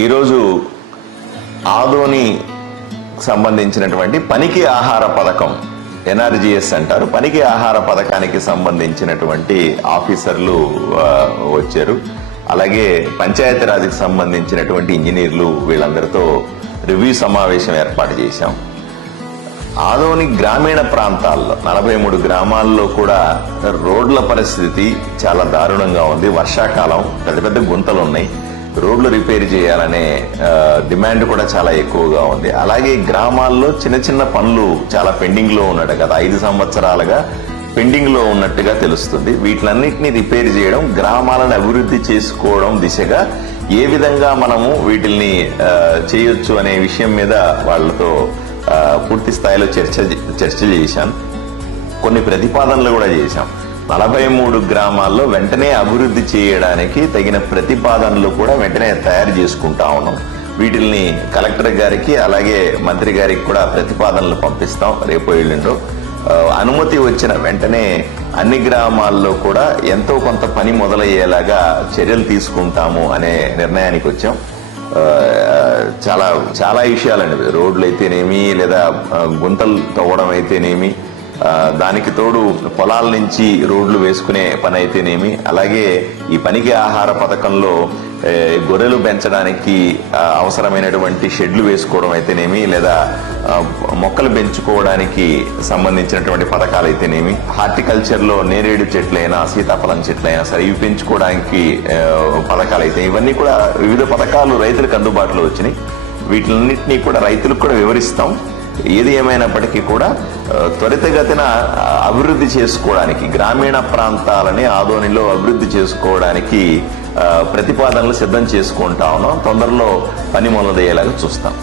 ఈరోజు ఆదోని సంబంధించినటువంటి పనికి ఆహార పథకం ఎన్ఆర్జిఎస్ అంటారు. పనికి ఆహార పథకానికి సంబంధించినటువంటి ఆఫీసర్లు వచ్చారు. అలాగే పంచాయతీరాజ్కి సంబంధించినటువంటి ఇంజనీర్లు వీళ్ళందరితో రివ్యూ సమావేశం ఏర్పాటు చేశాం. ఆదోని గ్రామీణ ప్రాంతాల్లో నలభై మూడు గ్రామాల్లో కూడా రోడ్ల పరిస్థితి చాలా దారుణంగా ఉంది. వర్షాకాలం పెద్ద పెద్ద గుంతలు ఉన్నాయి రోడ్లు రిపేర్ చేయాలనే డిమాండ్ కూడా చాలా ఎక్కువగా ఉంది. అలాగే గ్రామాల్లో చిన్న చిన్న పనులు చాలా పెండింగ్లో ఉన్నట్టు కదా ఐదు సంవత్సరాలుగా పెండింగ్లో ఉన్నట్టుగా తెలుస్తుంది. వీటిలన్నింటినీ రిపేర్ చేయడం గ్రామాలను అభివృద్ధి చేసుకోవడం దిశగా ఏ విధంగా మనము వీటిల్ని చేయొచ్చు అనే విషయం మీద వాళ్ళతో పూర్తి స్థాయిలో చర్చ చర్చ చేశాను కొన్ని ప్రతిపాదనలు కూడా చేశాం. నలభై మూడు గ్రామాల్లో వెంటనే అభివృద్ధి చేయడానికి తగిన ప్రతిపాదనలు కూడా వెంటనే తయారు చేసుకుంటా ఉన్నాం. వీటిల్ని కలెక్టర్ గారికి అలాగే మంత్రి గారికి కూడా ప్రతిపాదనలు పంపిస్తాం రేపు ఎల్లుండో. అనుమతి వచ్చిన వెంటనే అన్ని గ్రామాల్లో కూడా ఎంతో కొంత పని మొదలయ్యేలాగా చర్యలు తీసుకుంటాము అనే నిర్ణయానికి వచ్చాం. చాలా చాలా విషయాలండి. రోడ్లు అయితేనేమి లేదా గుంతలు తవ్వడం అయితేనేమి దానికి తోడు పొలాల నుంచి రోడ్లు వేసుకునే పని అయితేనేమి అలాగే ఈ పనికి ఆహార పథకంలో గొర్రెలు పెంచడానికి అవసరమైనటువంటి షెడ్లు వేసుకోవడం అయితేనేమి లేదా మొక్కలు పెంచుకోవడానికి సంబంధించినటువంటి పథకాలు అయితేనేమి హార్టికల్చర్లో నేరేడు చెట్లైనా సీతాఫలం చెట్లైనా సరే ఇవి పెంచుకోవడానికి పథకాలు అయితే ఇవన్నీ కూడా వివిధ పథకాలు రైతులకు అందుబాటులో వచ్చినాయి. వీటిలన్నింటినీ కూడా రైతులకు కూడా వివరిస్తాం. ఏది ఏమైనప్పటికీ కూడా త్వరితగతిన అభివృద్ధి చేసుకోవడానికి గ్రామీణ ప్రాంతాలని ఆదోనిలో అభివృద్ధి చేసుకోవడానికి ప్రతిపాదనలు సిద్ధం చేసుకుంటా ఉన్నాం. తొందరలో పని మొదలయ్యేలాగా చూస్తాం.